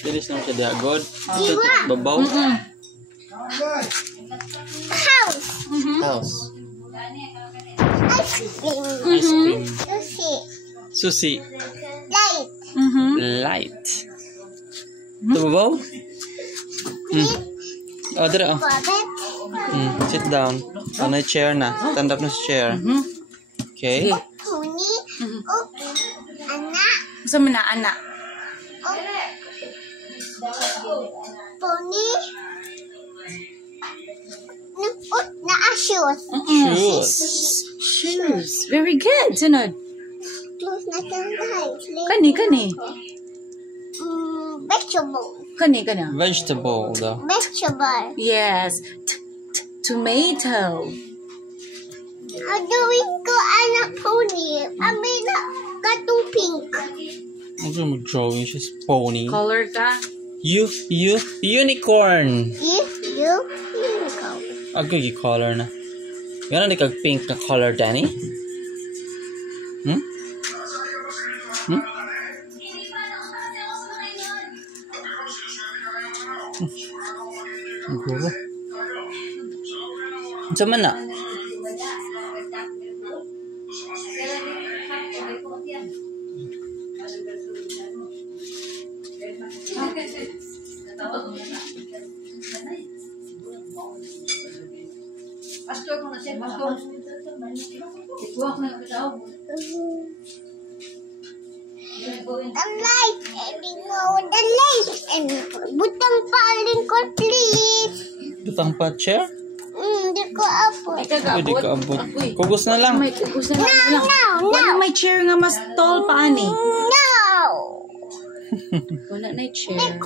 Bilis naman siya diagod. Babaw. House. Ice cream. Sushi. Light. Babaw? Oh, dira. Sit down. On a chair na. Stand up na sa chair. Okay. Gusto mo na, anak? Pony. Shoes. Shoes. Very good. Sunod. Close na tayo. Kani. Vegetable. Kani. Vegetable daw. Vegetable. Yes. Tomato. Gawin ko anak pony. Amin na katong pink. Ano mo drawing siya sa pony? Color ka? Unicorn. Unicorn. Ako yung color na. Gano'n di kag pink na color, Danny? Ang gulo. Ano man na? The light and butang paling ko please. Butang pa chair? Hindi ko abot. Pwede ka abot. Kugos na lang. May kugos na lang. Wala may chair nga mas tall pa ani. No. Wala na chair.